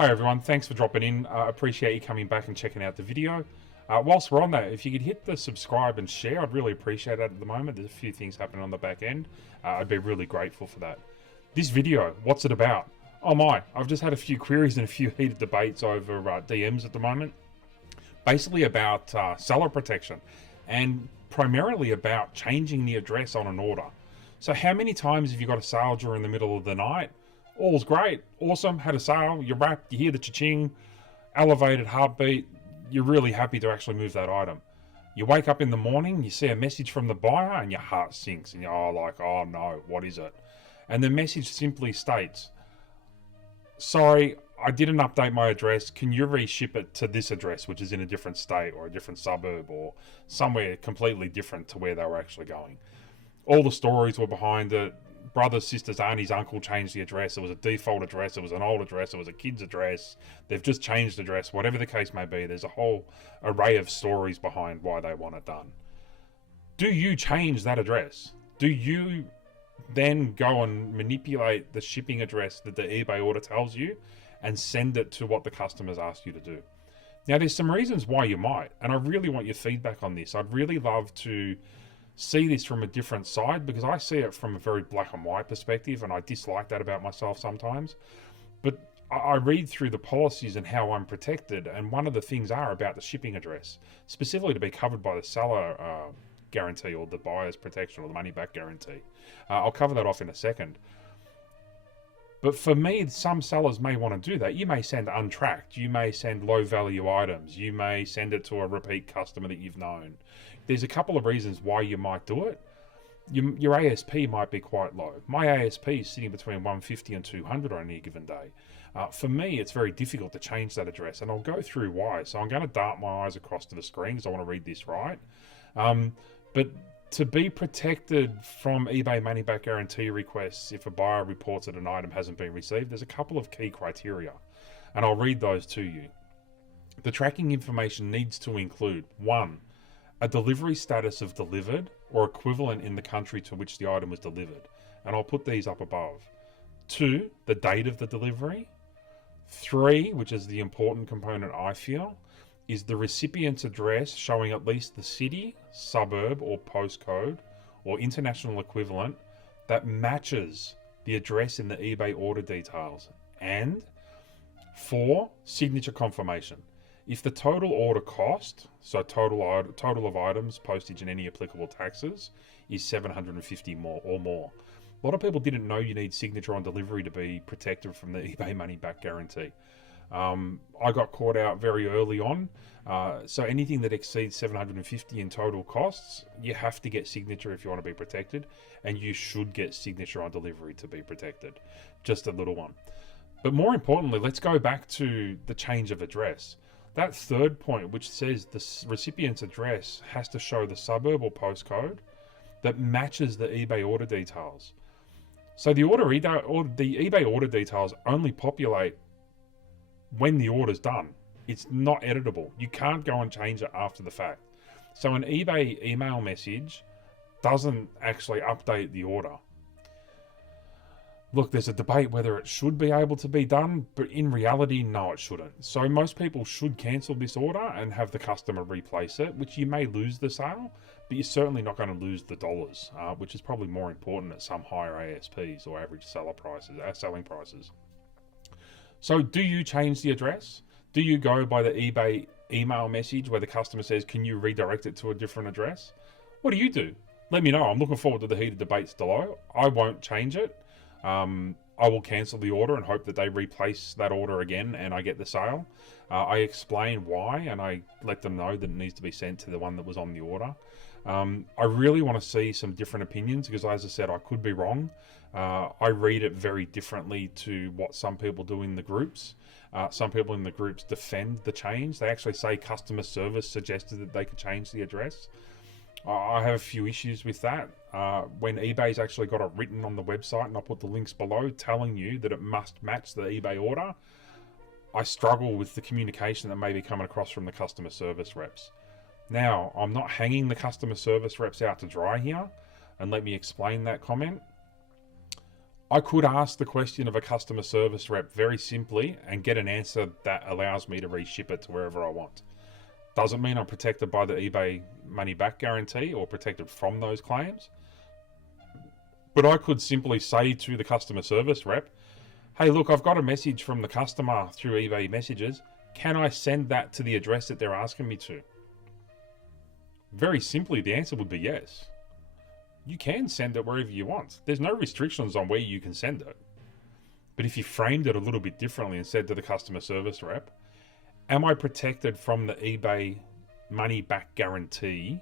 Hi everyone, thanks for dropping in. Appreciate you coming back and checking out the video. Whilst we're on that, if you could hit the subscribe and share, I'd really appreciate that at the moment. There's a few things happening on the back end. I'd be really grateful for that. This video, what's it about? Oh my, I've just had a few queries and a few heated debates over DMs at the moment. Basically about seller protection and primarily about changing the address on an order. So how many times have you got a sale during the middle of the night? All's great, awesome, had a sale, you're wrapped, you hear the cha-ching, elevated heartbeat, you're really happy to actually move that item. You wake up in the morning, you see a message from the buyer and your heart sinks and you're like, oh no, what is it? And the message simply states, sorry, I didn't update my address, can you reship it to this address, which is in a different state or a different suburb or somewhere completely different to where they were actually going. All the stories were behind it. Brothers, sisters, aunties, uncle changed the address. It was a default address. It was an old address. It was a kid's address. They've just changed the address. Whatever the case may be, there's a whole array of stories behind why they want it done. Do you change that address? Do you then go and manipulate the shipping address that the eBay order tells you and send it to what the customers asked you to do? Now, there's some reasons why you might, and I really want your feedback on this. I'd really love to see this from a different side because I see it from a very black and white perspective and I dislike that about myself sometimes. But I read through the policies and how I'm protected, and one of the things are about the shipping address, specifically to be covered by the seller guarantee or the buyer's protection or the money back guarantee. I'll cover that off in a second. But for me, some sellers may want to do that. You may send untracked, you may send low value items, you may send it to a repeat customer that you've known. There's a couple of reasons why you might do it. Your ASP might be quite low. My ASP is sitting between 150 and 200 on any given day. For me, it's very difficult to change that address, and I'll go through why. So I'm going to dart my eyes across to the screen because I want to read this right. But to be protected from eBay money back guarantee requests if a buyer reports that an item hasn't been received, there's a couple of key criteria, and I'll read those to you. The tracking information needs to include 1. A delivery status of delivered or equivalent in the country to which the item was delivered, and I'll put these up above. 2. The date of the delivery. 3, which is the important component I feel, is the recipient's address showing at least the city, suburb or postcode or international equivalent that matches the address in the eBay order details. And 4, signature confirmation. If the total order cost, so total of items, postage and any applicable taxes, is $750 more or more. A lot of people didn't know you need signature on delivery to be protected from the eBay money back guarantee. I got caught out very early on. So anything that exceeds 750 in total costs, you have to get signature if you want to be protected, and you should get signature on delivery to be protected. Just a little one. But more importantly, let's go back to the change of address. That third point, which says the recipient's address has to show the suburb or postcode that matches the eBay order details. So the eBay order details only populate when the order's done. It's not editable. You can't go and change it after the fact. So an eBay email message doesn't actually update the order. Look, there's a debate whether it should be able to be done, but in reality, no, it shouldn't. So most people should cancel this order and have the customer replace it, which you may lose the sale, but you're certainly not going to lose the dollars, which is probably more important at some higher ASPs or average selling prices. So do you change the address? Do you go by the eBay email message where the customer says, can you redirect it to a different address? What do you do? Let me know. I'm looking forward to the heated debates below. I won't change it. I will cancel the order and hope that they replace that order again and I get the sale. I explain why and I let them know that it needs to be sent to the one that was on the order. I really want to see some different opinions because, as I said, I could be wrong. I read it very differently to what some people do in the groups. Some people in the groups defend the change. They actually say customer service suggested that they could change the address. I have a few issues with that. When eBay's actually got it written on the website, and I'll put the links below telling you that it must match the eBay order, I struggle with the communication that may be coming across from the customer service reps. Now, I'm not hanging the customer service reps out to dry here, and let me explain that comment. I could ask the question of a customer service rep very simply and get an answer that allows me to reship it to wherever I want. Doesn't mean I'm protected by the eBay money back guarantee or protected from those claims. But I could simply say to the customer service rep, hey, look, I've got a message from the customer through eBay messages. Can I send that to the address that they're asking me to? Very simply, the answer would be yes. You can send it wherever you want. There's no restrictions on where you can send it. But if you framed it a little bit differently and said to the customer service rep, am I protected from the eBay money back guarantee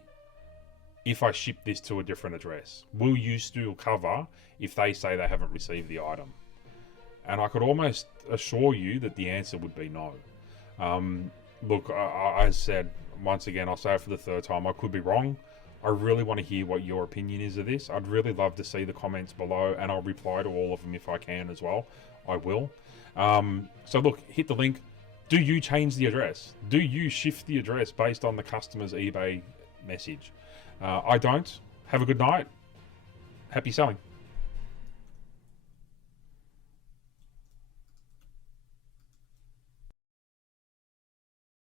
if I ship this to a different address? Will you still cover if they say they haven't received the item? And I could almost assure you that the answer would be no. Look, I said, once again, I'll say it for the third time, I could be wrong. I really want to hear what your opinion is of this. I'd really love to see the comments below, and I'll reply to all of them if I can as well. I will. So look, hit the link. Do you change the address? Do you shift the address based on the customer's eBay message? I don't. Have a good night. Happy selling.